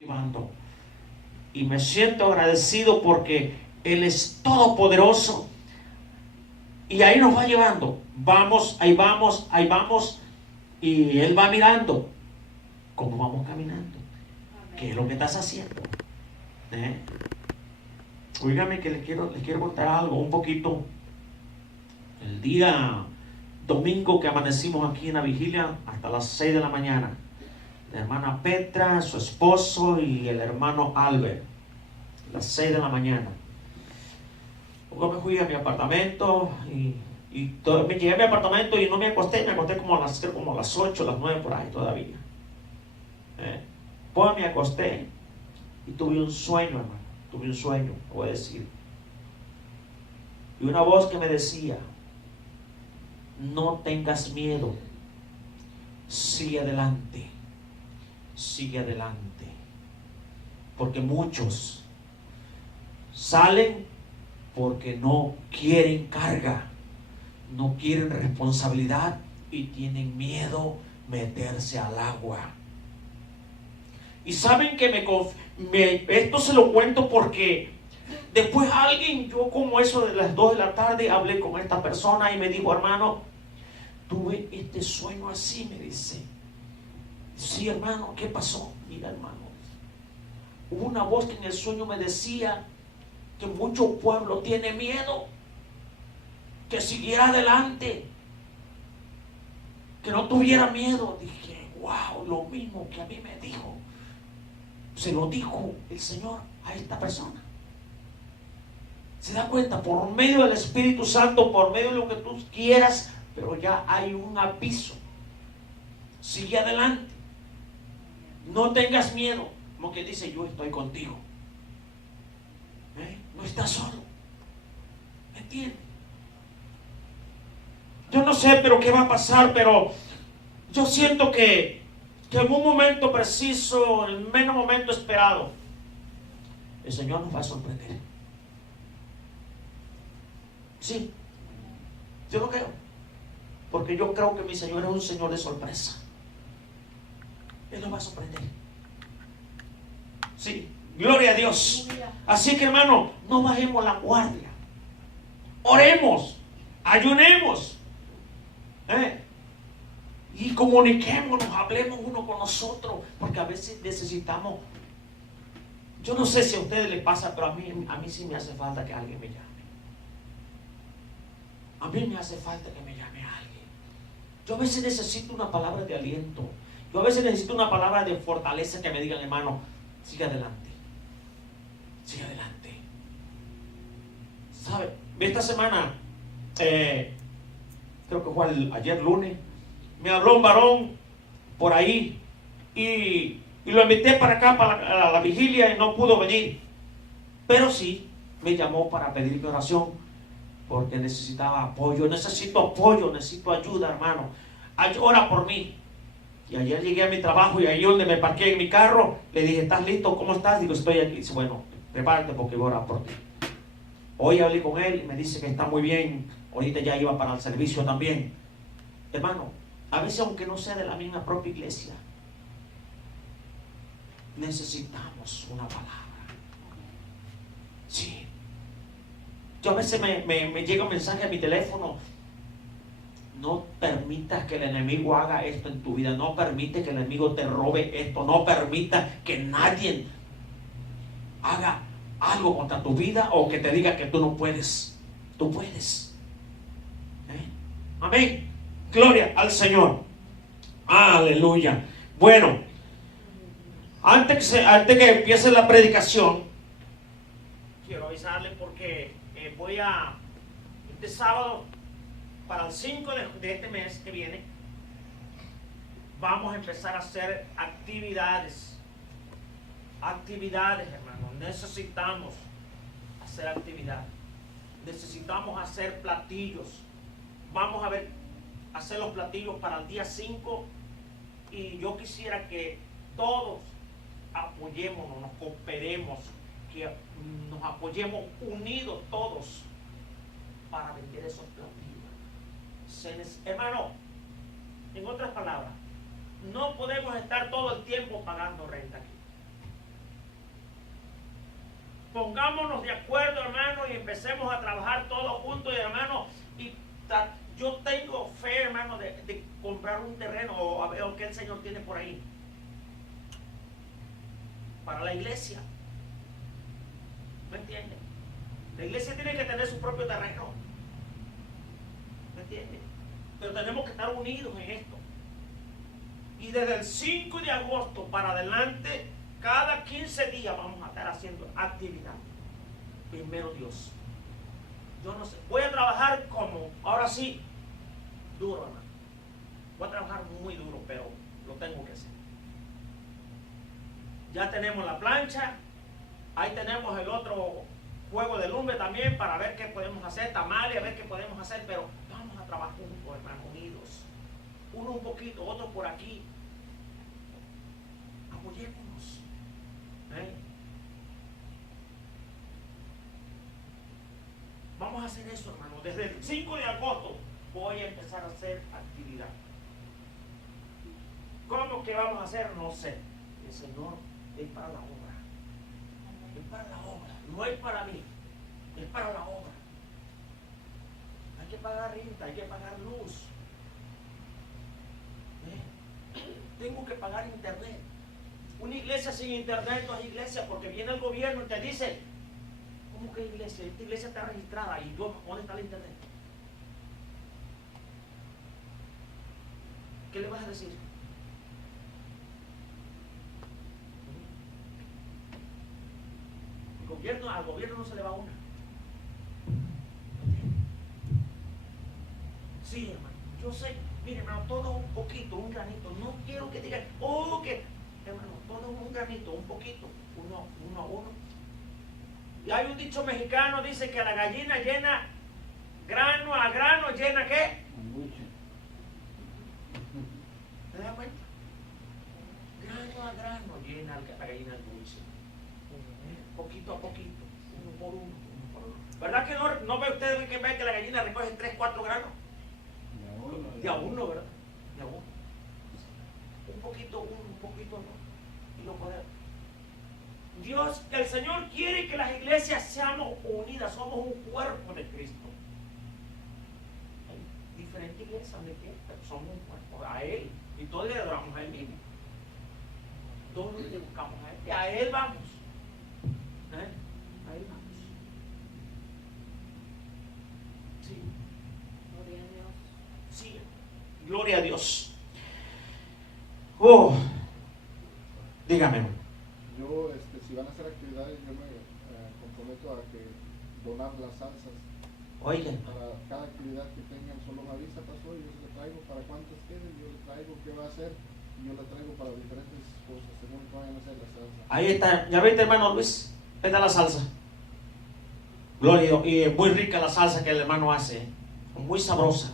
llevando. Y me siento agradecido porque Él es todopoderoso. Y ahí nos va llevando. Vamos, ahí vamos, ahí vamos. Y Él va mirando cómo vamos caminando. ¿Qué es lo que estás haciendo? Óigame que les quiero contar algo un poquito. El día domingo que amanecimos aquí en la vigilia hasta las 6 de la mañana. La hermana Petra, su esposo y el hermano Albert. Las 6 de la mañana. Luego me fui a mi apartamento me llegué a mi apartamento y no me acosté como a las 8, las 9 por ahí todavía. Pues me acosté y tuve un sueño, hermano. Tuve un sueño, voy a decir. Y una voz que me decía: no tengas miedo, sigue adelante, sigue adelante. Porque muchos salen porque no quieren carga, no quieren responsabilidad y tienen miedo meterse al agua. Y saben que esto se lo cuento porque después yo como eso de las 2 de la tarde hablé con esta persona y me dijo: hermano, tuve este sueño así, me dice. Sí, hermano, ¿qué pasó? Mira, hermano, hubo una voz que en el sueño me decía que mucho pueblo tiene miedo, que siguiera adelante, que no tuviera miedo. Dije: wow, lo mismo que a mí me dijo, se lo dijo el Señor a esta persona. Se da cuenta, por medio del Espíritu Santo, por medio de lo que tú quieras, pero ya hay un aviso. Sigue adelante, no tengas miedo, como que dice: yo estoy contigo. No estás solo. ¿Me entiendes? Yo no sé pero qué va a pasar, pero yo siento que en un momento preciso, en el menos momento esperado, el Señor nos va a sorprender. Sí, yo lo creo, porque yo creo que mi Señor es un Señor de sorpresa. Él nos va a sorprender. Sí, gloria a Dios. Así que, hermano, no bajemos la guardia. Oremos, ayunemos, y comuniquémonos, hablemos uno con nosotros, porque a veces necesitamos. Yo no sé si a ustedes les pasa, pero a mí sí me hace falta que alguien me llame. A mí me hace falta que me llame alguien. Yo a veces necesito una palabra de aliento. Yo a veces necesito una palabra de fortaleza, que me digan: hermano, sigue adelante, sigue adelante. ¿Sabe? Esta semana, creo que fue ayer lunes, me habló un varón por ahí y lo invité para acá, para la vigilia, y no pudo venir. Pero sí me llamó para pedirme oración, porque necesitaba apoyo. Necesito ayuda, hermano. Ora por mí. Y ayer llegué a mi trabajo y ahí donde me parqué en mi carro, le dije: ¿estás listo? ¿Cómo estás? Digo: estoy aquí. Dice: bueno, prepárate porque voy a orar por ti. Hoy hablé con él y me dice que está muy bien. Ahorita ya iba para el servicio también. Hermano, a veces, aunque no sea de la misma propia iglesia, necesitamos una palabra. Sí. Yo a veces me llega un mensaje a mi teléfono: no permitas que el enemigo haga esto en tu vida, no permite que el enemigo te robe esto, no permita que nadie haga algo contra tu vida o que te diga que tú no puedes. Tú puedes. Amén. Gloria al Señor. Aleluya. Bueno, antes que empiece la predicación, quiero avisarles porque este sábado, para el 5 de este mes que viene, vamos a empezar a hacer actividades, hermanos. Necesitamos hacer actividades. Necesitamos hacer platillos. Vamos a hacer los platillos para el día 5. Y yo quisiera que todos apoyémonos, nos cooperemos, que nos apoyemos unidos todos para vender esos platillos. Hermano, en otras palabras, no podemos estar todo el tiempo pagando renta aquí. pongámonos de acuerdo, hermano, y empecemos a trabajar todos juntos, hermano. Y yo tengo fe, hermano, de comprar un terreno o a ver qué el Señor tiene por ahí para la iglesia. ¿Me entienden? La iglesia tiene que tener su propio terreno. ¿Me entienden? Pero tenemos que estar unidos en esto. Y desde el 5 de agosto para adelante, cada 15 días vamos a estar haciendo actividad. Primero Dios. Yo no sé. Voy a trabajar como, ahora sí, duro, hermano. Voy a trabajar muy duro, pero lo tengo que hacer. Ya tenemos la plancha. Ahí tenemos el otro juego de lumbre también para ver qué podemos hacer. Tamales, a ver qué podemos hacer. Pero vamos a trabajar juntos, hermano, unidos. Uno un poquito, otro por aquí. Apoyémonos. Vamos a hacer eso, hermano. Desde el 5 de agosto voy a empezar a hacer actividad. ¿Cómo que vamos a hacer? No sé. El Señor es para la obra. Es para la obra. No es para mí. Es para la obra. Hay que pagar renta, hay que pagar luz. Tengo que pagar internet. Una iglesia sin internet no es iglesia, porque viene el gobierno y te dice, ¿cómo que iglesia? Esta iglesia está registrada. ¿Y dónde está el internet? ¿Qué le vas a decir? Al gobierno no se le va una. Sí, hermano, yo sé, mire, hermano, todo un poquito, un granito. No quiero que digan, oh, que, hermano, todo un granito, un poquito, uno a uno. Y hay un dicho mexicano, dice que la gallina llena, grano a grano, llena ¿qué? ¿Te das cuenta? Grano a grano llena la gallina el dulce. Poquito a poquito, uno por uno. ¿Verdad que no ve usted que la gallina recoge 3, 4 granos? De a uno, ¿verdad? De a uno. Un poquito uno, un poquito no. Y lo puede. Dios, el Señor quiere que las iglesias seamos unidas, somos un cuerpo de Cristo. Hay diferentes iglesias de que somos un cuerpo, a Él. Y todos le adoramos a Él mismo. Todos le buscamos a Él. Y a Él vamos. Ahí vamos. Sí. Gloria a Dios. Sí. Gloria a Dios. Oh. Dígame. Yo, si van a hacer actividades, yo me comprometo a que donar las salsas. Oigan. Para cada actividad que tengan, solo me avisa, pastor, yo se le traigo para cuántas queden, yo le traigo qué va a hacer, y yo le traigo para diferentes cosas, según que vayan a hacer la salsa. Ahí está. ¿Ya viste, hermano Luis? Esta es la salsa. Gloria, y es muy rica la salsa que el hermano hace. Muy sabrosa.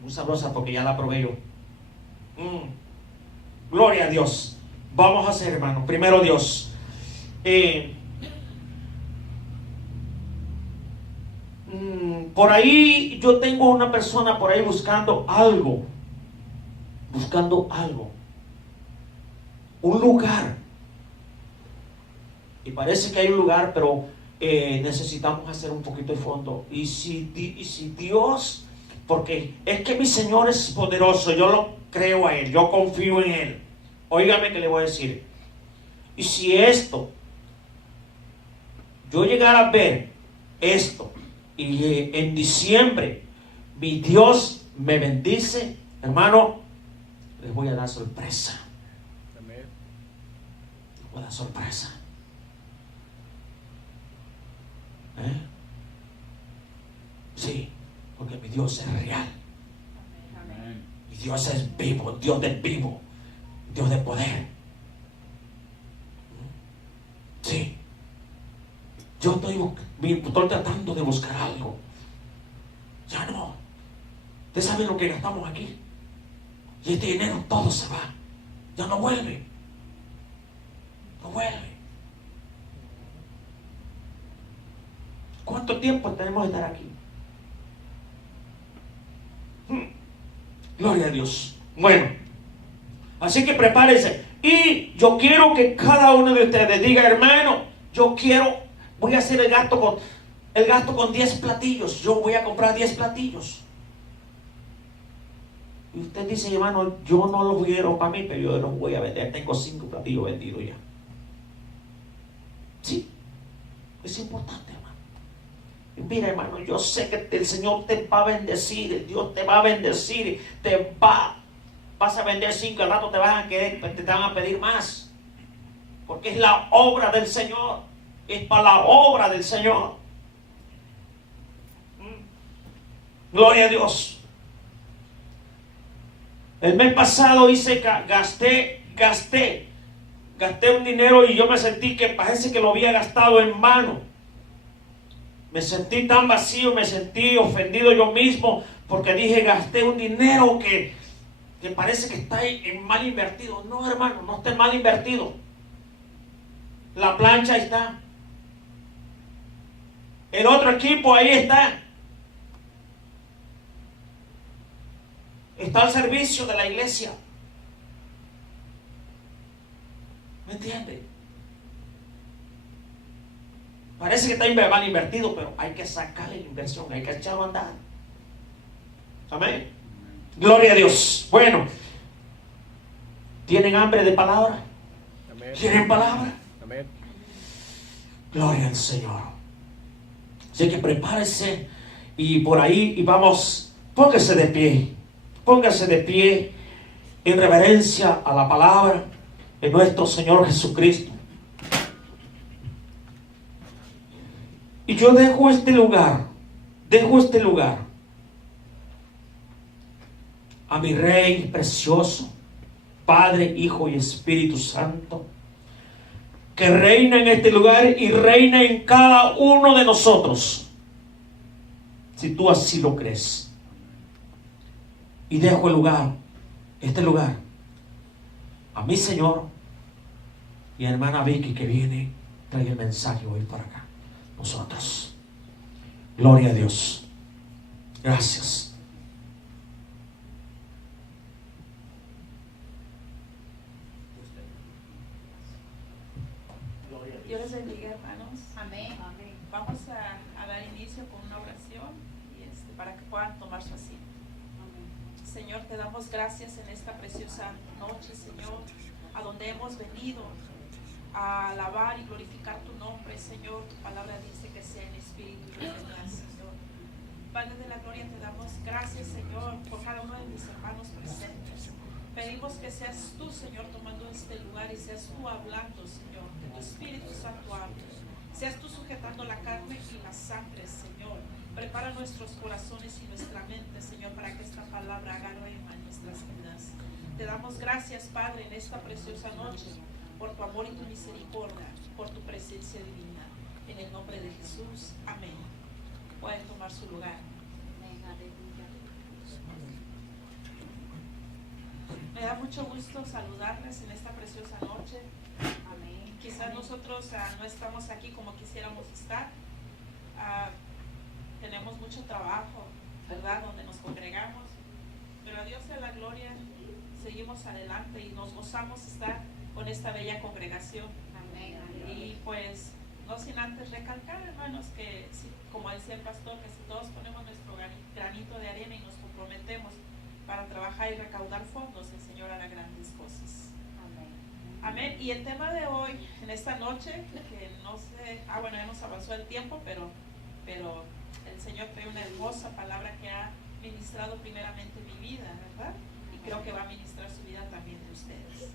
Muy sabrosa porque ya la probé yo. Gloria a Dios. Vamos a hacer, hermano. Primero Dios. Por ahí yo tengo una persona por ahí buscando algo. Buscando algo. Un lugar. Y parece que hay un lugar, pero necesitamos hacer un poquito de fondo. Y si Dios, porque es que mi Señor es poderoso, yo lo creo a Él, yo confío en Él. Óigame que le voy a decir. Y si yo llegara a ver esto, y en diciembre mi Dios me bendice, hermano, les voy a dar sorpresa. Amén. Les voy a dar sorpresa. Sí, porque mi Dios es real. Amén. Mi Dios es vivo, Dios del vivo, Dios de poder. Sí. Yo estoy tratando de buscar algo. Ya no. Usted sabe lo que gastamos aquí. Y este dinero todo se va. Ya no vuelve. No vuelve. ¿Cuánto tiempo tenemos que estar aquí? Gloria a Dios. Bueno, así que prepárense. Y yo quiero que cada uno de ustedes diga, hermano, voy a hacer el gasto con 10 platillos. Yo voy a comprar 10 platillos. Y usted dice, hermano, yo no los quiero para mí, pero yo los voy a vender. Tengo 5 platillos vendidos ya. Sí, es importante, hermano. Y mira, hermano, yo sé que el Señor te va a bendecir. Dios te va a bendecir. Vas a vender 5, al rato te van a pedir más. Porque es la obra del Señor. Es para la obra del Señor. Gloria a Dios. El mes pasado gasté un dinero y yo me sentí que parece que lo había gastado en vano. Me sentí tan vacío, me sentí ofendido yo mismo porque dije, gasté un dinero que parece que está mal invertido. No, hermano, no está mal invertido. La plancha ahí está. El otro equipo ahí está. Está al servicio de la iglesia. ¿Me entiende? Parece que está mal invertido, pero hay que sacarle la inversión, hay que echarlo a andar. Amén. Gloria a Dios. Bueno, ¿tienen hambre de palabra? Amén. ¿Quieren palabra? Amén. Gloria al Señor. Así que prepárese y por ahí y vamos, póngase de pie. Póngase de pie en reverencia a la palabra de nuestro Señor Jesucristo. Y yo dejo este lugar a mi Rey precioso, Padre, Hijo y Espíritu Santo, que reina en este lugar y reina en cada uno de nosotros, si tú así lo crees. Y dejo este lugar, a mi Señor y a hermana Vicky que viene, trae el mensaje hoy para acá. Nosotros. Gloria a Dios. Gracias. Dios les bendiga, hermanos. Amén. Amén. Vamos a dar inicio con una oración y para que puedan tomar su asiento. Señor, te damos gracias en esta preciosa noche, Señor, a donde hemos venido a alabar y glorificar tu nombre, Señor. Tu palabra dice que sea en espíritu y en verdad, Señor. Padre de la gloria, te damos gracias, Señor, por cada uno de mis hermanos presentes. Pedimos que seas tú, Señor, tomando este lugar y seas tú hablando, Señor, que tu Espíritu Santo hable. Seas tú sujetando la carne y la sangre, Señor. Prepara nuestros corazones y nuestra mente, Señor, para que esta palabra haga rema en nuestras vidas. Te damos gracias, Padre, en esta preciosa noche, por tu amor y tu misericordia, por tu presencia divina. En el nombre de Jesús. Amén. Pueden tomar su lugar. Me da mucho gusto saludarles en esta preciosa noche. Amén. Quizás nosotros no estamos aquí como quisiéramos estar. Tenemos mucho trabajo, ¿verdad? Donde nos congregamos. Pero a Dios sea la gloria. Seguimos adelante y nos gozamos estar con esta bella congregación. Amén. Y pues, no sin antes recalcar, hermanos, que como decía el pastor, que si todos ponemos nuestro granito de arena y nos comprometemos para trabajar y recaudar fondos, el Señor hará grandes cosas. Amén. Amén. Y el tema de hoy, en esta noche, que no sé, bueno, ya nos avanzó el tiempo, pero el Señor trae una hermosa palabra que ha ministrado primeramente mi vida, ¿verdad? Y creo que va a ministrar su vida también de ustedes.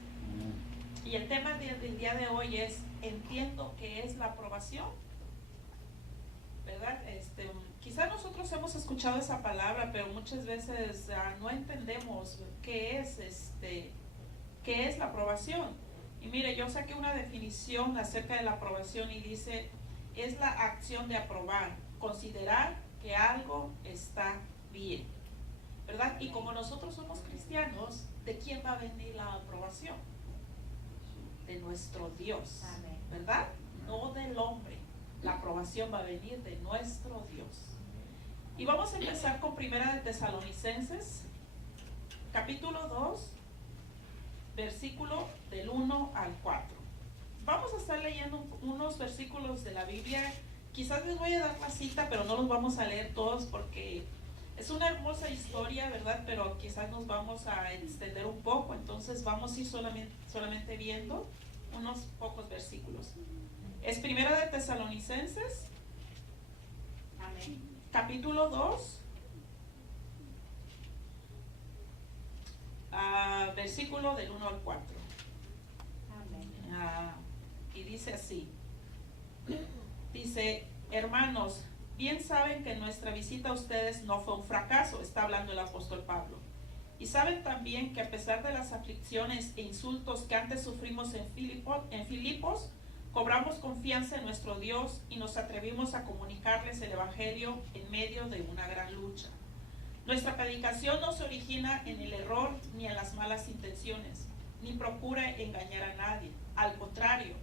Y el tema del día de hoy es, entiendo que es la aprobación, ¿verdad? Quizás nosotros hemos escuchado esa palabra, pero muchas veces no entendemos qué es la aprobación. Y mire, yo saqué una definición acerca de la aprobación y dice, es la acción de aprobar, considerar que algo está bien, ¿verdad? Y como nosotros somos cristianos, ¿de quién va a venir la aprobación? De nuestro Dios, ¿verdad? No del hombre. La aprobación va a venir de nuestro Dios. Y vamos a empezar con Primera de Tesalonicenses, capítulo 2, versículo del 1 al 4. Vamos a estar leyendo leyendo unos versículos de la Biblia. Quizás les voy a dar la cita, pero no los vamos a leer todos porque es una hermosa historia, ¿verdad? Pero quizás nos vamos a extender un poco, entonces vamos a ir solamente viendo unos pocos versículos. Es Primera de Tesalonicenses, Amén. capítulo 2, versículo del 1 al 4. Amén. Y dice así, dice: hermanos, bien saben que nuestra visita a ustedes no fue un fracaso, está hablando el apóstol Pablo. Y saben también que a pesar de las aflicciones e insultos que antes sufrimos en Filipos, cobramos confianza en nuestro Dios y nos atrevimos a comunicarles el Evangelio en medio de una gran lucha. Nuestra predicación no se origina en el error ni en las malas intenciones, ni procura engañar a nadie. Al contrario,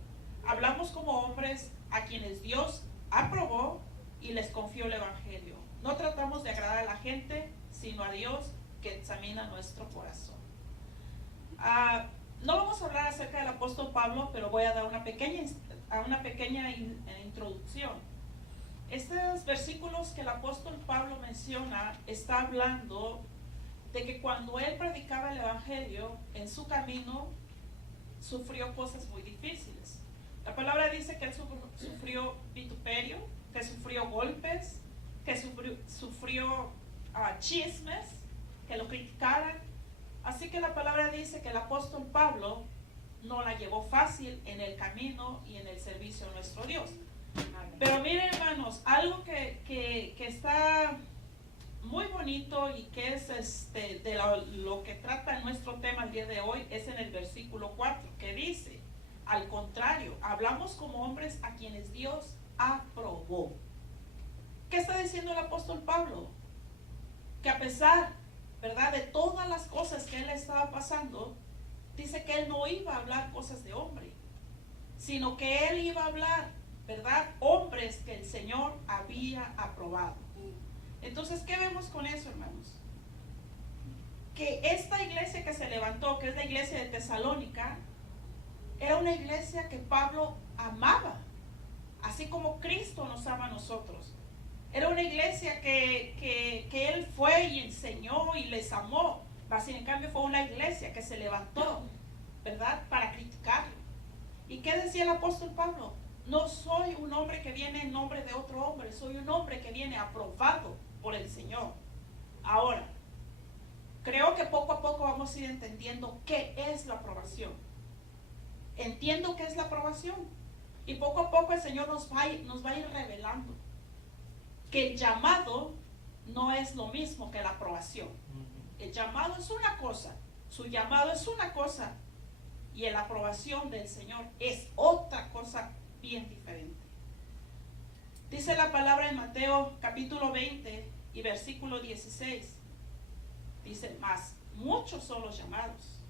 hablamos como hombres a quienes Dios aprobó y les confió el Evangelio. No tratamos de agradar a la gente, sino a Dios que examina nuestro corazón. No vamos a hablar acerca del apóstol Pablo, pero voy a dar una pequeña introducción. Estos versículos que el apóstol Pablo menciona está hablando de que cuando él predicaba el Evangelio, en su camino sufrió cosas muy difíciles. La palabra dice que él sufrió vituperio, que sufrió golpes, que sufrió chismes, que lo criticaran. Así que la palabra dice que el apóstol Pablo no la llevó fácil en el camino y en el servicio a nuestro Dios. Pero miren, hermanos, algo que está muy bonito y que es de lo que trata nuestro tema el día de hoy es en el versículo 4, que dice: al contrario, hablamos como hombres a quienes Dios aprobó. ¿Qué está diciendo el apóstol Pablo? Que a pesar, ¿verdad?, de todas las cosas que él estaba pasando, dice que él no iba a hablar cosas de hombre, sino que él iba a hablar, ¿verdad?, hombres que el Señor había aprobado. Entonces, ¿qué vemos con eso, hermanos? Que esta iglesia que se levantó, que es la iglesia de Tesalónica, era una iglesia que Pablo amaba, así como Cristo nos ama a nosotros. Era una iglesia que él fue y enseñó y les amó, mas sin en cambio fue una iglesia que se levantó, ¿verdad?, para criticarlo. ¿Y qué decía el apóstol Pablo? No soy un hombre que viene en nombre de otro hombre, soy un hombre que viene aprobado por el Señor. Ahora, creo que poco a poco vamos a ir entendiendo qué es la aprobación. Entiendo qué es la aprobación. Y poco a poco el Señor nos va a ir revelando que el llamado no es lo mismo que la aprobación. El llamado es una cosa, su llamado es una cosa, y la aprobación del Señor es otra cosa bien diferente. Dice la palabra en Mateo capítulo 20 y versículo 16. Dice: mas muchos son los llamados,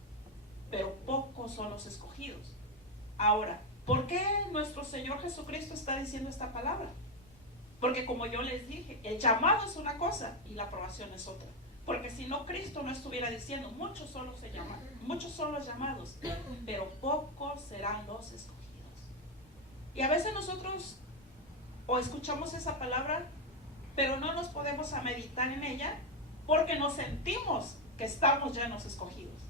pero pocos son los escogidos. Ahora, ¿por qué nuestro Señor Jesucristo está diciendo esta palabra? Porque como yo les dije, el llamado es una cosa y la aprobación es otra. Porque si no, Cristo no estuviera diciendo: muchos son los llamados, pero pocos serán los escogidos. Y a veces nosotros o escuchamos esa palabra, pero no nos podemos a meditar en ella porque nos sentimos que estamos ya en los escogidos.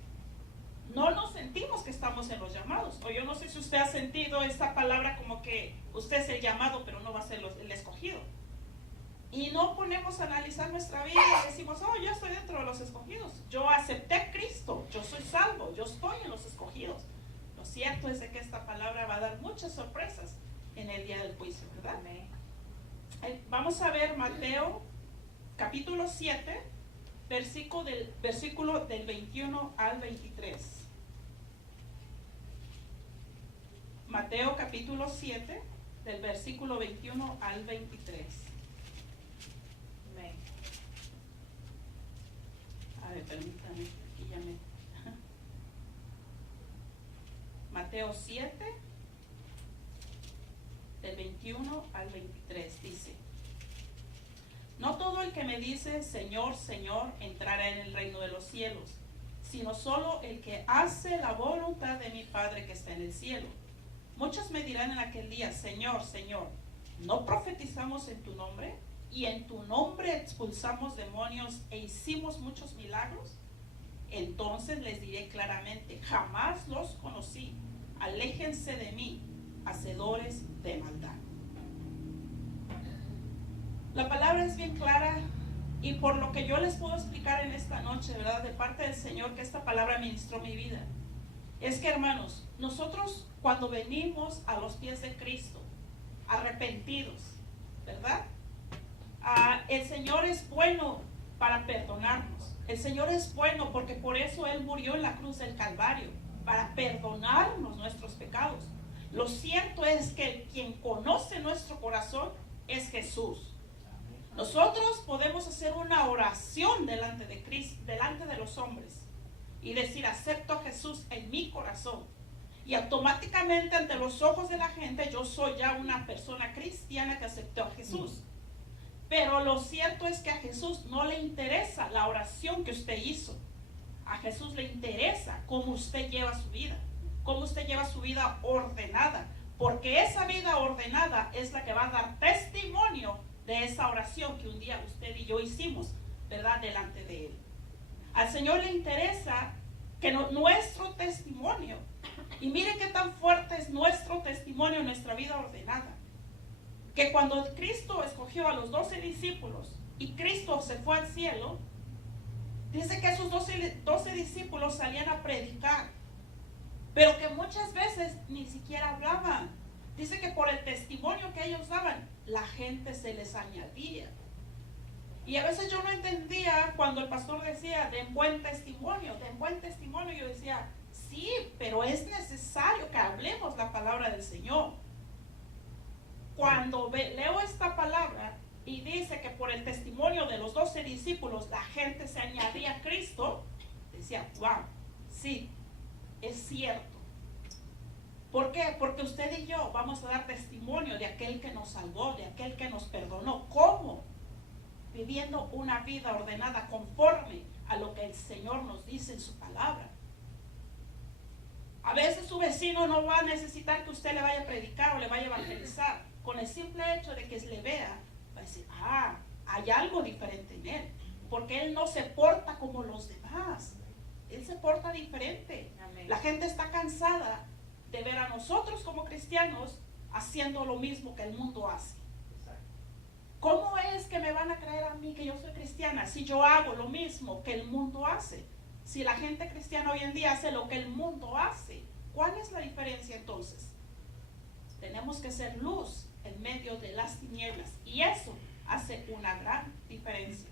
No nos sentimos que estamos en los llamados. O yo no sé si usted ha sentido esta palabra como que usted es el llamado, pero no va a ser el escogido. Y no ponemos a analizar nuestra vida y decimos: oh, yo estoy dentro de los escogidos. Yo acepté a Cristo, yo soy salvo, yo estoy en los escogidos. Lo cierto es de que esta palabra va a dar muchas sorpresas en el día del juicio, ¿verdad? Vamos a ver Mateo capítulo 7, versículo del 21 al 23. Mateo capítulo 7, del versículo 21 al 23. A ver, permítanme, aquí ya me... Mateo 7, del 21 al 23, dice: no todo el que me dice Señor, Señor, entrará en el reino de los cielos, sino solo el que hace la voluntad de mi Padre que está en el cielo. Muchos me dirán en aquel día, Señor, Señor, ¿no profetizamos en tu nombre? Y en tu nombre expulsamos demonios e hicimos muchos milagros. Entonces les diré claramente, jamás los conocí. Aléjense de mí, hacedores de maldad. La palabra es bien clara, y por lo que yo les puedo explicar en esta noche, ¿verdad? De parte del Señor, que esta palabra ministró mi vida, es que, hermanos, nosotros cuando venimos a los pies de Cristo, arrepentidos, ¿verdad? El Señor es bueno para perdonarnos. El Señor es bueno porque por eso Él murió en la cruz del Calvario, para perdonarnos nuestros pecados. Lo cierto es que quien conoce nuestro corazón es Jesús. Nosotros podemos hacer una oración delante de Cristo, delante de los hombres, y decir, acepto a Jesús en mi corazón. Y automáticamente ante los ojos de la gente yo soy ya una persona cristiana que aceptó a Jesús. Pero lo cierto es que a Jesús no le interesa la oración que usted hizo. A Jesús le interesa cómo usted lleva su vida, cómo usted lleva su vida ordenada, porque esa vida ordenada es la que va a dar testimonio de esa oración que un día usted y yo hicimos, ¿verdad? Delante de Él. Al Señor le interesa que nuestro testimonio, y mire qué tan fuerte es nuestro testimonio en nuestra vida ordenada, que cuando Cristo escogió a los 12 discípulos y Cristo se fue al cielo, dice que esos 12 discípulos salían a predicar, pero que muchas veces ni siquiera hablaban. Dice que por el testimonio que ellos daban, la gente se les añadía. Y a veces yo no entendía cuando el pastor decía, den buen testimonio, den buen testimonio. Yo decía, sí, pero es necesario que hablemos la palabra del Señor. Cuando leo esta palabra y dice que por el testimonio de los 12 discípulos la gente se añadía a Cristo, decía, wow, sí, es cierto. ¿Por qué? Porque usted y yo vamos a dar testimonio de aquel que nos salvó, de aquel que nos perdonó. ¿Cómo? Viviendo una vida ordenada conforme a lo que el Señor nos dice en su palabra. A veces su vecino no va a necesitar que usted le vaya a predicar o le vaya a evangelizar. Con el simple hecho de que le vea, va a decir, hay algo diferente en él. Porque él no se porta como los demás. Él se porta diferente. Amén. La gente está cansada de ver a nosotros como cristianos haciendo lo mismo que el mundo hace. ¿Cómo es que me van a creer a mí que yo soy cristiana si yo hago lo mismo que el mundo hace? Si la gente cristiana hoy en día hace lo que el mundo hace, ¿cuál es la diferencia entonces? Tenemos que ser luz en medio de las tinieblas, y eso hace una gran diferencia.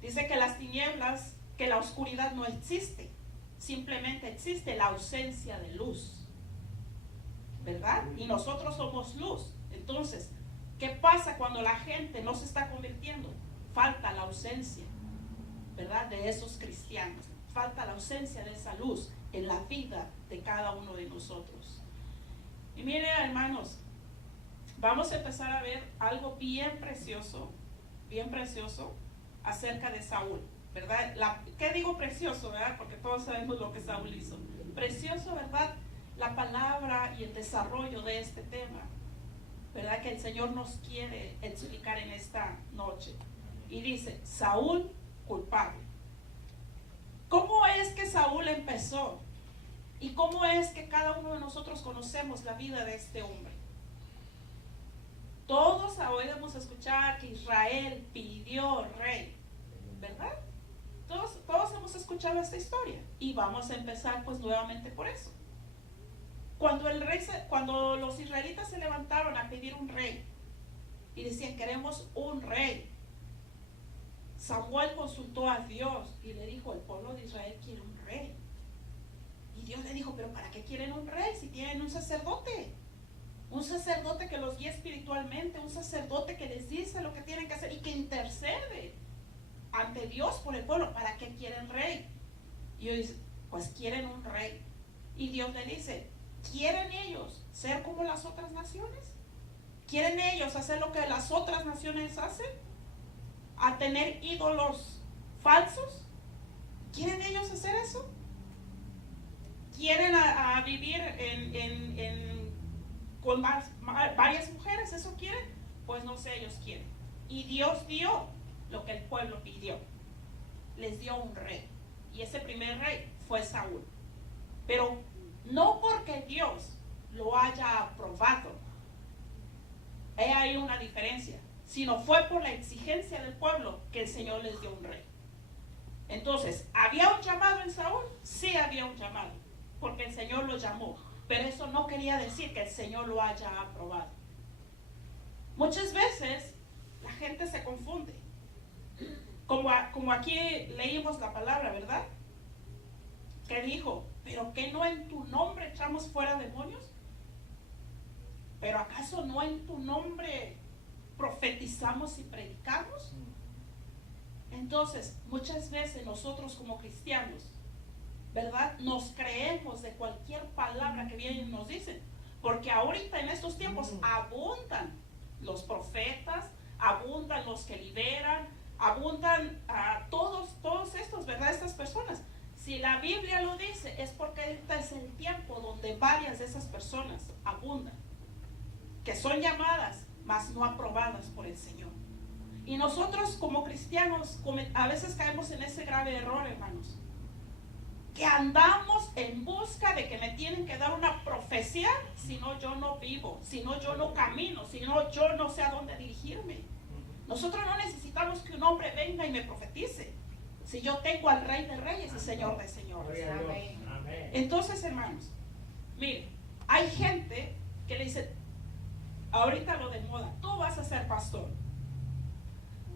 Dice que las tinieblas, que la oscuridad no existe, simplemente existe la ausencia de luz, ¿verdad? Y nosotros somos luz. Entonces, ¿qué pasa cuando la gente no se está convirtiendo? Falta la ausencia, ¿verdad? De esos cristianos. Falta la ausencia de esa luz en la vida de cada uno de nosotros. Y miren, hermanos, vamos a empezar a ver algo bien precioso acerca de Saúl, ¿verdad? ¿Qué digo precioso, verdad? Porque todos sabemos lo que Saúl hizo. Precioso, ¿verdad? La palabra y el desarrollo de este tema, ¿verdad? Que el Señor nos quiere explicar en esta noche. Y dice, Saúl culpable. ¿Cómo es que Saúl empezó? ¿Y cómo es que cada uno de nosotros conocemos la vida de este hombre? Todos oímos escuchar que Israel pidió rey, ¿verdad? Todos hemos escuchado esta historia. Y vamos a empezar pues nuevamente por eso. Cuando los israelitas se levantaron a pedir un rey y decían, queremos un rey, Samuel consultó a Dios y le dijo, el pueblo de Israel quiere un rey. Y Dios le dijo, pero ¿para qué quieren un rey si tienen un sacerdote? Un sacerdote que los guía espiritualmente, un sacerdote que les dice lo que tienen que hacer y que intercede ante Dios por el pueblo. ¿Para qué quieren rey? Y ellos dicen, pues quieren un rey. Y Dios le dice, ¿quieren ellos ser como las otras naciones? ¿Quieren ellos hacer lo que las otras naciones hacen? ¿A tener ídolos falsos? ¿Quieren ellos hacer eso? ¿Quieren a vivir en con varias mujeres, ¿eso quieren? Pues no sé, ellos quieren. Y Dios dio lo que el pueblo pidió. Les dio un rey. Y ese primer rey fue Saúl. Pero no porque Dios lo haya aprobado. Hay una diferencia. Sino fue por la exigencia del pueblo que el Señor les dio un rey. Entonces, ¿había un llamado en Saúl? Sí había un llamado, porque el Señor lo llamó. Pero eso no quería decir que el Señor lo haya aprobado. Muchas veces la gente se confunde. Como aquí leímos la palabra, ¿verdad? Que dijo, ¿pero qué no en tu nombre echamos fuera demonios? ¿Pero acaso no en tu nombre profetizamos y predicamos? Entonces, muchas veces nosotros como cristianos, ¿verdad? Nos creemos de cualquier palabra que vienen y nos dicen. Porque ahorita en estos tiempos abundan los profetas, abundan los que liberan, abundan a todos estos, ¿verdad? Estas personas. Si la Biblia lo dice, es porque este es el tiempo donde varias de esas personas abundan, que son llamadas, mas no aprobadas por el Señor. Y nosotros como cristianos a veces caemos en ese grave error, hermanos, que andamos en busca de que me tienen que dar una profecía, si no yo no vivo, si no yo no camino, si no yo no sé a dónde dirigirme. Nosotros no necesitamos que un hombre venga y me profetice, si yo tengo al Rey de Reyes y Señor de Señores. Amén. Entonces, hermanos, miren, hay gente que le dice, ahorita lo de moda, tú vas a ser pastor.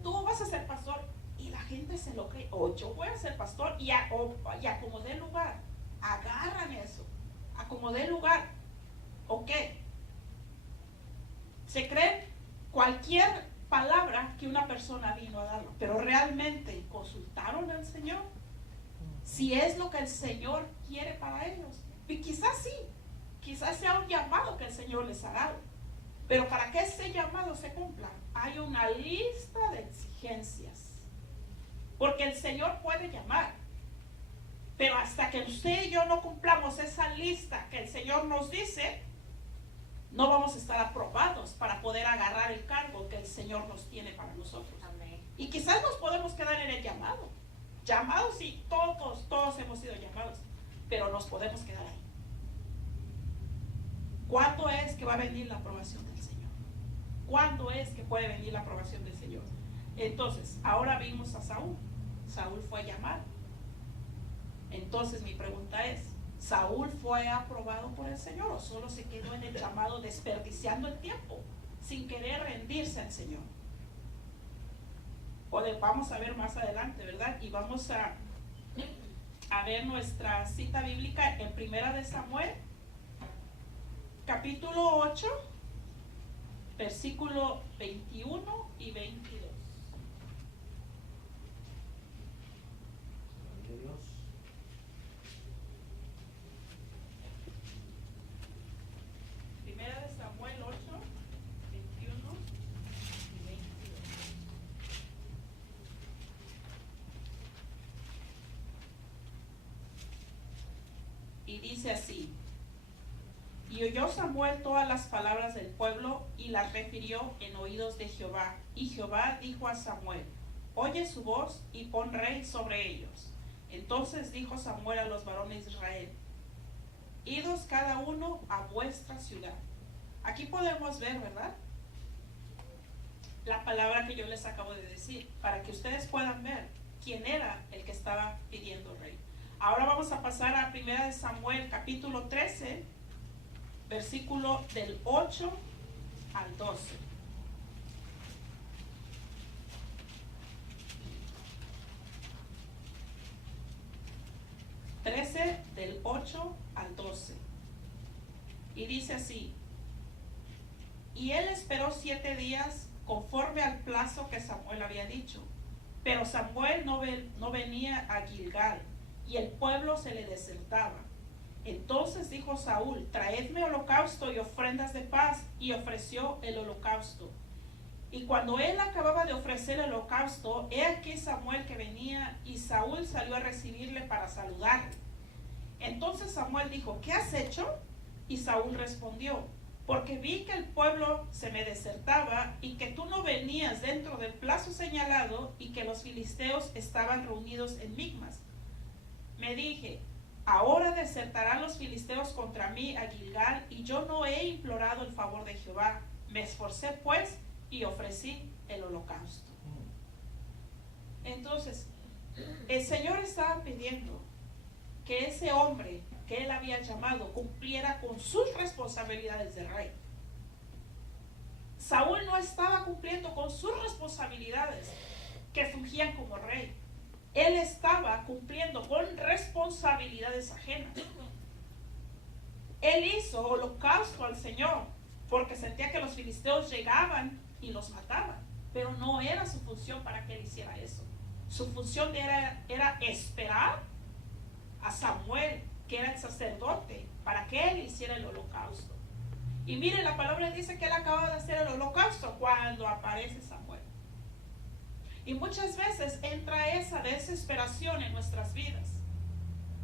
Tú vas a ser pastor, y la gente se lo cree. O yo voy a ser pastor y acomodé lugar. Agarran eso. Acomodé lugar. ¿O qué? Se creen cualquier palabra que una persona vino a darlo. Pero realmente consultaron al Señor. Si es lo que el Señor quiere para ellos. Y quizás sí. Quizás sea un llamado que el Señor les ha dado. Pero para que ese llamado se cumpla, hay una lista de exigencias. Porque el Señor puede llamar. Pero hasta que usted y yo no cumplamos esa lista que el Señor nos dice, no vamos a estar aprobados para poder agarrar el cargo que el Señor nos tiene para nosotros. Amén. Y quizás nos podemos quedar en el llamado. Llamados, sí, todos hemos sido llamados. Pero nos podemos quedar ahí. ¿Cuándo es que va a venir la aprobación del Señor? ¿Cuándo es que puede venir la aprobación del Señor? Entonces, ahora vimos a Saúl. Saúl fue llamado. Entonces, mi pregunta es, ¿Saúl fue aprobado por el Señor o solo se quedó en el llamado desperdiciando el tiempo sin querer rendirse al Señor? Vamos a ver más adelante, ¿verdad? Y vamos a ver nuestra cita bíblica en Primera de Samuel, capítulo 8, versículo 21 y 22. Dios. Primera de Samuel 8, 21 y 22. Y dice así: y oyó Samuel todas las palabras del pueblo y las refirió en oídos de Jehová. Y Jehová dijo a Samuel: oye su voz y pon rey sobre ellos. Entonces dijo Samuel a los varones de Israel: idos cada uno a vuestra ciudad. Aquí podemos ver, ¿verdad?, la palabra que yo les acabo de decir, para que ustedes puedan ver quién era el que estaba pidiendo rey. Ahora vamos a pasar a 1 Samuel capítulo 13, versículo del 8 al 12. Del 8 al 12. Y dice así: y él esperó 7 días conforme al plazo que Samuel había dicho. Pero Samuel no venía a Gilgal, y el pueblo se le desertaba. Entonces dijo Saúl: traedme holocausto y ofrendas de paz. Y ofreció el holocausto. Y cuando él acababa de ofrecer el holocausto, he aquí Samuel que venía, y Saúl salió a recibirle para saludarle. Entonces Samuel dijo: ¿qué has hecho? Y Saúl respondió: porque vi que el pueblo se me desertaba y que tú no venías dentro del plazo señalado y que los filisteos estaban reunidos en Micmas. Me dije, ahora desertarán los filisteos contra mí a Gilgal, y yo no he implorado el favor de Jehová. Me esforcé pues y ofrecí el holocausto. Entonces, el Señor estaba pidiendo que ese hombre que él había llamado cumpliera con sus responsabilidades de rey. Saúl no estaba cumpliendo con sus responsabilidades que fungían como rey. Él estaba cumpliendo con responsabilidades ajenas. Él hizo holocausto al Señor porque sentía que los filisteos llegaban y los mataban, pero no era su función para que él hiciera eso. Su función era esperar a Samuel, que era el sacerdote, para que él hiciera el holocausto. Y mire, la palabra dice que él acababa de hacer el holocausto cuando aparece Samuel. Y muchas veces entra esa desesperación en nuestras vidas.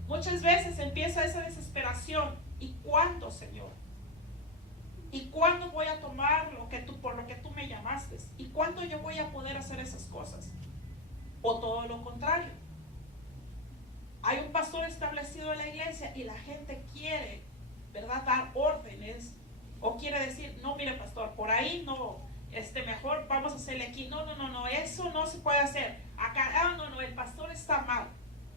Muchas veces empieza esa desesperación. ¿Y cuándo, Señor? ¿Y cuándo voy a tomar por lo que tú me llamaste? ¿Y cuándo yo voy a poder hacer esas cosas? O todo lo contrario. Hay un pastor establecido en la iglesia y la gente quiere, ¿verdad?, dar órdenes, o quiere decir, no, mire, pastor, por ahí no, mejor vamos a hacerle aquí. No, eso no se puede hacer. Acá, no, el pastor está mal.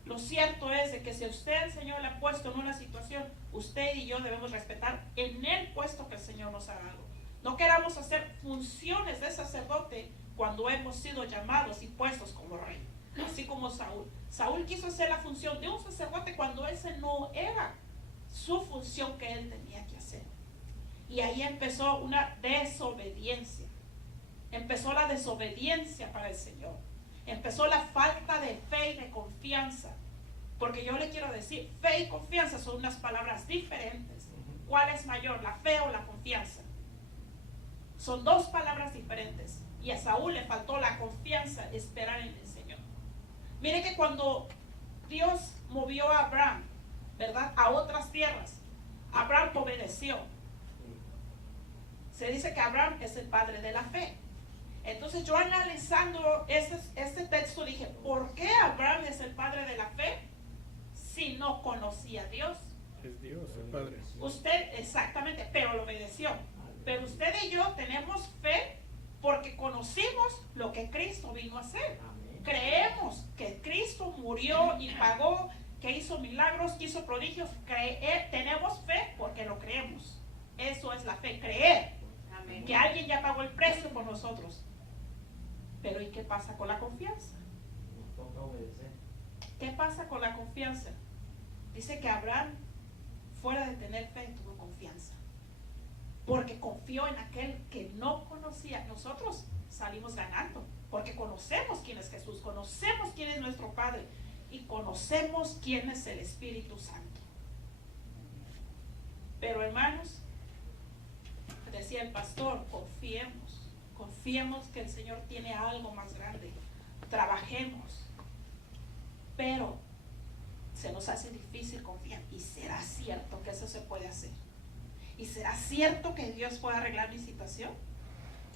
Lo cierto es de que si usted, el Señor, le ha puesto en una situación, usted y yo debemos respetar en el puesto que el Señor nos ha dado. No queramos hacer funciones de sacerdote cuando hemos sido llamados y puestos como rey. Así como Saúl. Saúl quiso hacer la función de un sacerdote cuando ese no era su función que él tenía que hacer. Y ahí empezó una desobediencia. Empezó la desobediencia para el Señor. Empezó la falta de fe y de confianza. Porque yo le quiero decir, fe y confianza son unas palabras diferentes. ¿Cuál es mayor, la fe o la confianza? Son dos palabras diferentes. Y a Saúl le faltó la confianza, esperar en el Señor. Mire que cuando Dios movió a Abraham, ¿verdad?, a otras tierras, Abraham obedeció. Se dice que Abraham es el padre de la fe. Entonces yo, analizando este texto, dije, ¿por qué Abraham es el padre de la fe si no conocía a Dios? Es Dios el Padre. Usted, exactamente, pero lo obedeció. Pero usted y yo tenemos fe porque conocimos lo que Cristo vino a hacer. Creemos que Cristo murió y pagó, que hizo milagros, que hizo prodigios. Tenemos fe porque lo creemos. Eso es la fe, creer. Amén. Que alguien ya pagó el precio por nosotros. Pero ¿y qué pasa con la confianza? Nos toca obedecer. ¿Qué pasa con la confianza? Dice que Abraham, fuera de tener fe, tuvo confianza. Porque confió en aquel que no conocía. Nosotros salimos ganando. Porque conocemos quién es Jesús, conocemos quién es nuestro Padre y conocemos quién es el Espíritu Santo. Pero hermanos, decía el pastor, confiemos que el Señor tiene algo más grande. Trabajemos, pero se nos hace difícil confiar. ¿Y será cierto que eso se puede hacer? ¿Y será cierto que Dios puede arreglar mi situación?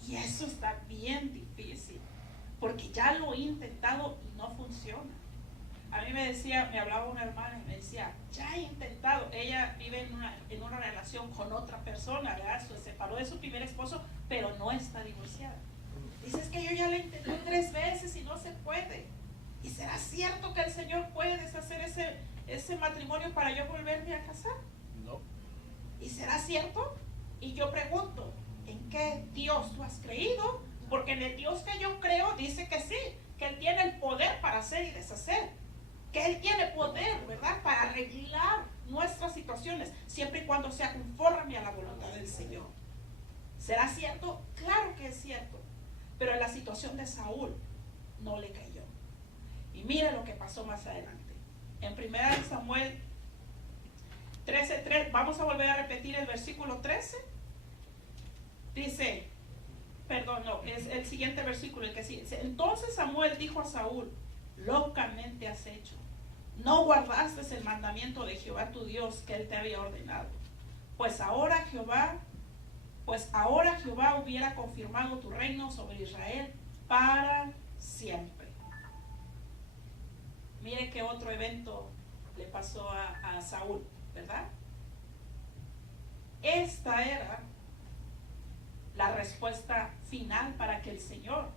Y eso está bien difícil, porque ya lo he intentado y no funciona. A mí me hablaba una hermana y me decía, ya he intentado. Ella vive en una relación con otra persona, ¿verdad? Se separó de su primer esposo, pero no está divorciada. Dice, es que yo ya lo intenté 3 veces y no se puede. ¿Y será cierto que el Señor puede deshacer ese matrimonio para yo volverme a casar? No. ¿Y será cierto? Y yo pregunto, ¿en qué Dios tú has creído? Porque en el Dios que yo creo dice que sí, que Él tiene el poder para hacer y deshacer, que Él tiene poder, ¿verdad?, para arreglar nuestras situaciones, siempre y cuando sea conforme a la voluntad del Señor. ¿Será cierto? Claro que es cierto, pero en la situación de Saúl no le creyó. Y mire lo que pasó más adelante. En 1 Samuel 13:3, vamos a volver a repetir el versículo 13. Dice, es el siguiente versículo el que sigue. Entonces Samuel dijo a Saúl, locamente has hecho. No guardaste el mandamiento de Jehová tu Dios que él te había ordenado. Pues ahora Jehová pues ahora Jehová hubiera confirmado tu reino sobre Israel para siempre. Mire que otro evento le pasó a Saúl, ¿verdad? Esta era la respuesta final para que el Señor,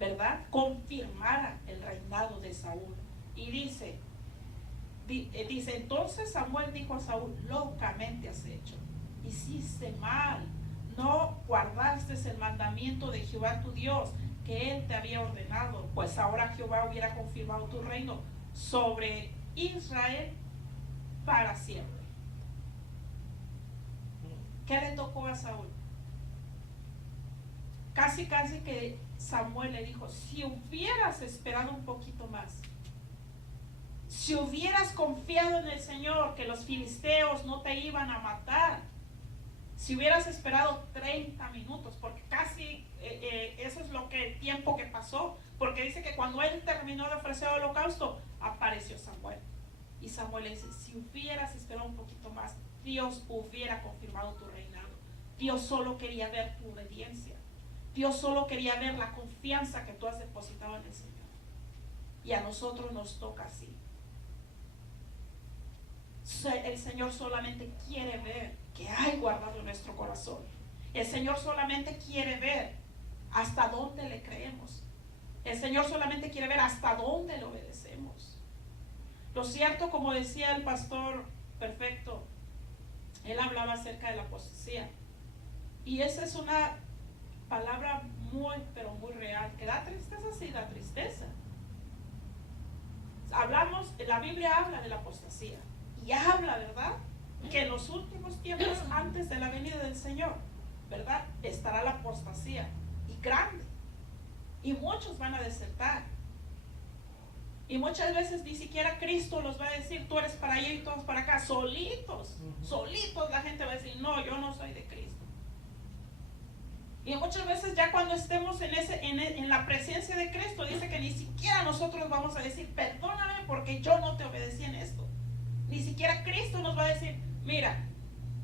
¿verdad?, confirmara el reinado de Saúl. Y dice, entonces Samuel dijo a Saúl: locamente has hecho, hiciste mal, no guardaste el mandamiento de Jehová tu Dios, que él te había ordenado, pues ahora Jehová hubiera confirmado tu reino sobre Israel para siempre. ¿Qué le tocó a Saúl? Casi que Samuel le dijo: si hubieras esperado un poquito más, si hubieras confiado en el Señor, que los filisteos no te iban a matar, si hubieras esperado 30 minutos, porque casi eso es el tiempo que pasó, porque dice que cuando él terminó de ofrecer el holocausto, apareció Samuel. Y Samuel le dice: si hubieras esperado un poquito más, Dios hubiera confirmado tu reinado. Dios solo quería ver tu obediencia. Dios solo quería ver la confianza que tú has depositado en el Señor. Y a nosotros nos toca así. El Señor solamente quiere ver que hay guardado en nuestro corazón. El Señor solamente quiere ver hasta dónde le creemos. El Señor solamente quiere ver hasta dónde le obedecemos. Lo cierto, como decía el pastor Perfecto, él hablaba acerca de la apostasía. Y esa es una palabra muy, pero muy real, que da tristeza, sí da tristeza. La Biblia habla de la apostasía. Y habla, ¿verdad?, que en los últimos tiempos, antes de la venida del Señor, ¿verdad?, estará la apostasía, y grande. Y muchos van a desertar. Y muchas veces ni siquiera Cristo los va a decir: tú eres para allá y todos para acá. Solitos la gente va a decir: no, yo no soy de Cristo. Y muchas veces ya cuando estemos en la presencia de Cristo, dice que ni siquiera nosotros vamos a decir: perdóname porque yo no te obedecí en esto. Ni siquiera Cristo nos va a decir: mira,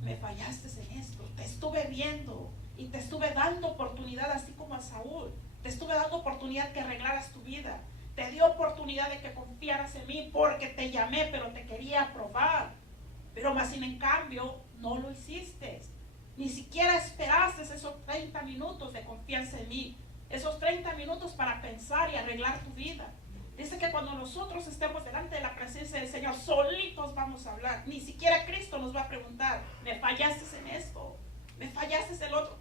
me fallaste en esto, te estuve viendo y te estuve dando oportunidad, así como a Saúl. Te estuve dando oportunidad que arreglaras tu vida. Te dio oportunidad de que confiaras en mí porque te llamé, pero te quería probar. Pero más sin en cambio, no lo hiciste. Ni siquiera esperaste esos 30 minutos de confianza en mí. Esos 30 minutos para pensar y arreglar tu vida. Dice que cuando nosotros estemos delante de la presencia del Señor, solitos vamos a hablar. Ni siquiera Cristo nos va a preguntar: me fallaste en esto, me fallaste en el otro.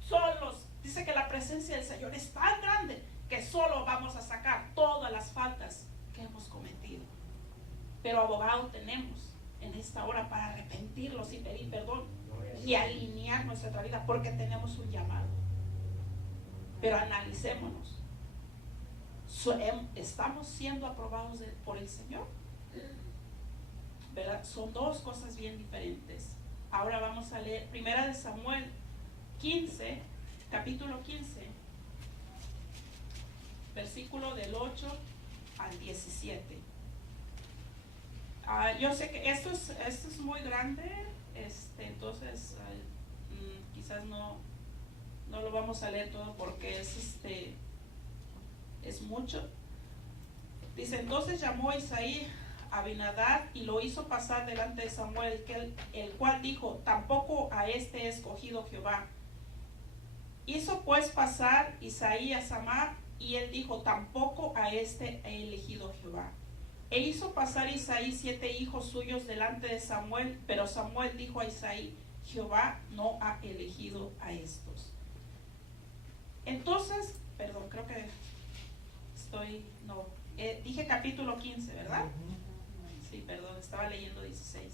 Solos. Dice que la presencia del Señor es tan grande que solo vamos a sacar todas las faltas que hemos cometido. Pero abogado tenemos en esta hora para arrepentirlos y pedir perdón y alinear nuestra vida, porque tenemos un llamado. Pero analicémonos. ¿Estamos siendo aprobados por el Señor? ¿Verdad? Son dos cosas bien diferentes. Ahora vamos a leer 1 Samuel 15, capítulo 15, versículo del 8 al 17. Yo sé que esto es muy grande, entonces quizás no lo vamos a leer todo porque es mucho. Dice: entonces llamó Isaí a Abinadab y lo hizo pasar delante de Samuel, el cual dijo: tampoco a este he escogido Jehová. Hizo pues pasar Isaí a Samá, y él dijo: tampoco a este he elegido Jehová. E hizo pasar Isaí 7 hijos suyos delante de Samuel, pero Samuel dijo a Isaí: Jehová no ha elegido a estos. Entonces, perdón, creo que dije capítulo 15, ¿verdad? Sí, perdón, estaba leyendo 16.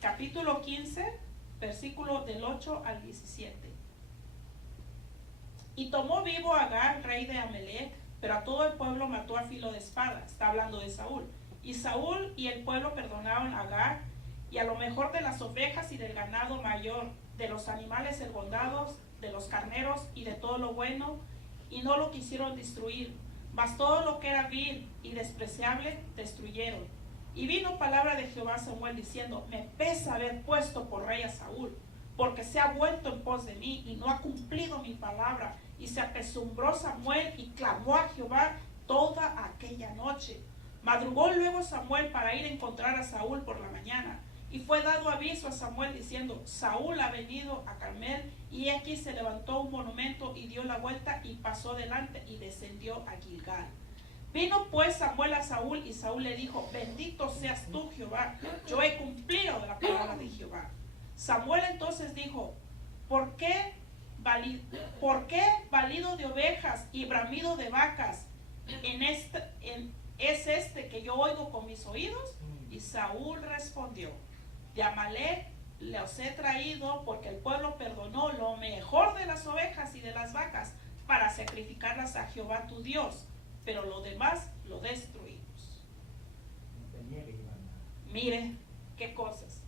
Capítulo 15, versículo del 8 al 17. Y tomó vivo a Agag, rey de Amalec, pero a todo el pueblo mató a filo de espada. Está hablando de Saúl. Y Saúl y el pueblo perdonaron a Agag, y a lo mejor de las ovejas y del ganado mayor, de los animales engordados, de los carneros y de todo lo bueno, y no lo quisieron destruir. Mas todo lo que era vil y despreciable destruyeron. Y vino palabra de Jehová a Samuel diciendo: me pesa haber puesto por rey a Saúl, porque se ha vuelto en pos de mí y no ha cumplido mi palabra. Y se apesumbró Samuel y clamó a Jehová toda aquella noche. Madrugó luego Samuel para ir a encontrar a Saúl por la mañana. Y fue dado aviso a Samuel diciendo: Saúl ha venido a Carmel. Y aquí se levantó un monumento y dio la vuelta y pasó delante y descendió a Gilgal. Vino pues Samuel a Saúl y Saúl le dijo: Bendito seas tú, Jehová, yo he cumplido la palabra de Jehová. Samuel entonces dijo: ¿Por qué balido de ovejas y bramido de vacas es este que yo oigo con mis oídos? Y Saúl respondió: de Amalec los he traído, porque el pueblo perdonó lo mejor de las ovejas y de las vacas para sacrificarlas a Jehová tu Dios, pero lo demás lo destruimos. Mire qué cosas.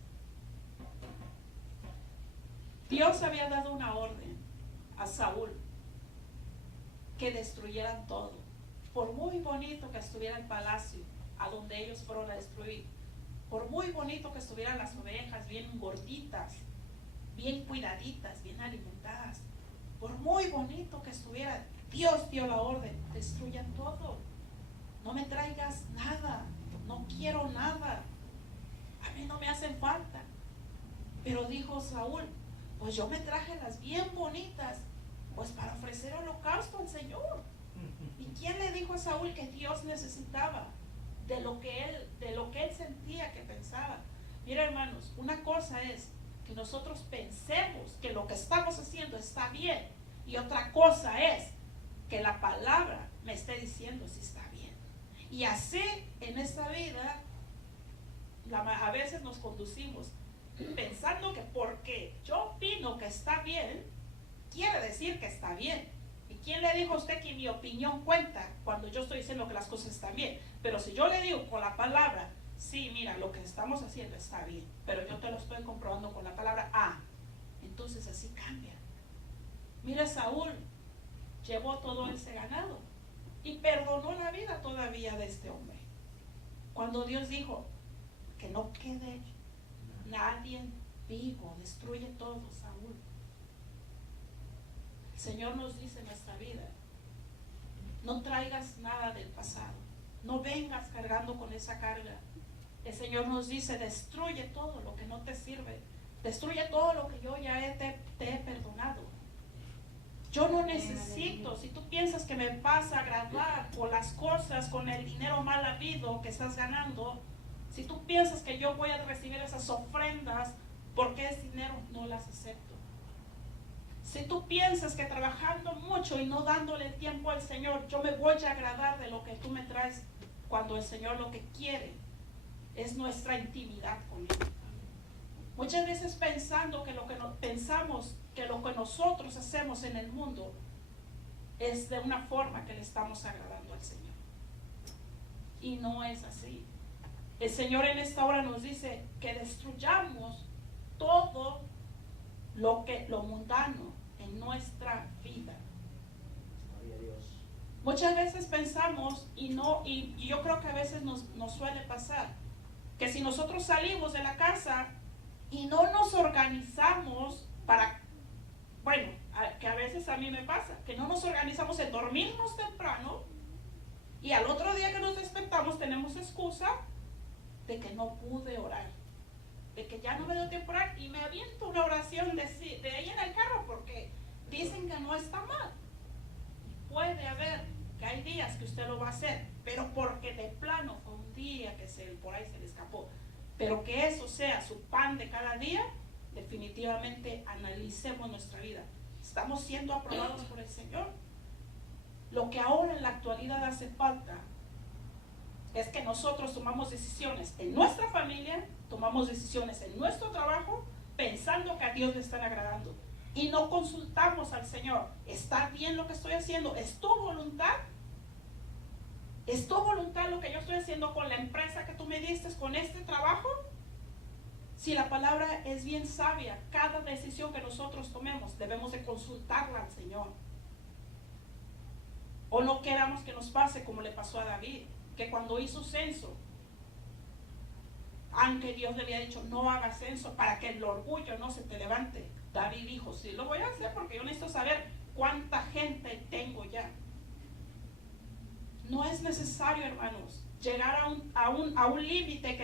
Dios había dado una orden a Saúl que destruyeran todo, por muy bonito que estuviera el palacio a donde ellos fueron a destruir, por muy bonito que estuvieran las ovejas bien gorditas, bien cuidaditas, bien alimentadas, por muy bonito que estuviera, Dios dio la orden: destruyan todo, no me traigas nada, no quiero nada, a mí no me hacen falta. Pero dijo Saúl: pues yo me traje las bien bonitas, pues para ofrecer holocausto al Señor. ¿Y quién le dijo a Saúl que Dios necesitaba de lo que él sentía, que pensaba? Mira, hermanos, una cosa es que nosotros pensemos que lo que estamos haciendo está bien, y otra cosa es que la palabra me esté diciendo si está bien. Y así en esta vida a veces nos conducimos pensando que porque yo opino que está bien, quiere decir que está bien. ¿Y quién le dijo a usted que mi opinión cuenta cuando yo estoy diciendo que las cosas están bien? Pero si yo le digo con la palabra: sí, mira, lo que estamos haciendo está bien, pero yo te lo estoy comprobando con la palabra A, entonces así cambia. Mira, Saúl llevó todo ese ganado y perdonó la vida todavía de este hombre, cuando Dios dijo que no quede nadie vivo, destruye todo, Saúl. El Señor nos dice en nuestra vida: no traigas nada del pasado, no vengas cargando con esa carga. El Señor nos dice: destruye todo lo que no te sirve, destruye todo lo que yo ya te he perdonado. Yo no necesito, si tú piensas que me vas a agradar por las cosas, con el dinero mal habido que estás ganando, si tú piensas que yo voy a recibir esas ofrendas porque es dinero, no las acepto. Si tú piensas que trabajando mucho y no dándole tiempo al Señor, yo me voy a agradar de lo que tú me traes, cuando el Señor lo que quiere es nuestra intimidad con Él. Muchas veces pensamos que lo que nosotros hacemos en el mundo es de una forma que le estamos agradando al Señor. Y no es así. El Señor en esta hora nos dice que destruyamos todo lo mundano en nuestra vida. Muchas veces pensamos, y yo creo que a veces nos suele pasar, que si nosotros salimos de la casa y no nos organizamos que a veces a mí me pasa, que no nos organizamos en dormirnos temprano, y al otro día que nos despertamos tenemos excusa de que no pude orar, de que ya no me dio tiempo a orar, y me aviento una oración de ahí en el carro porque dicen que no está mal. Puede haber que hay días que usted lo va a hacer, pero porque de plano fue un día que por ahí se le escapó. Pero que eso sea su pan de cada día, definitivamente analicemos nuestra vida. ¿Estamos siendo aprobados por el Señor? Lo que ahora en la actualidad hace falta es que nosotros tomamos decisiones en nuestra familia, tomamos decisiones en nuestro trabajo, pensando que a Dios le están agradando. Y no consultamos al Señor: ¿está bien lo que estoy haciendo? ¿Es tu voluntad? ¿Es tu voluntad lo que yo estoy haciendo con la empresa que tú me diste, con este trabajo? Si la palabra es bien sabia, cada decisión que nosotros tomemos debemos de consultarla al Señor. O no queramos que nos pase como le pasó a David, que cuando hizo censo, aunque Dios le había dicho no haga censo para que el orgullo no se te levante, David dijo, sí lo voy a hacer porque yo necesito saber cuánta gente tengo ya. No es necesario, hermanos, llegar a un límite que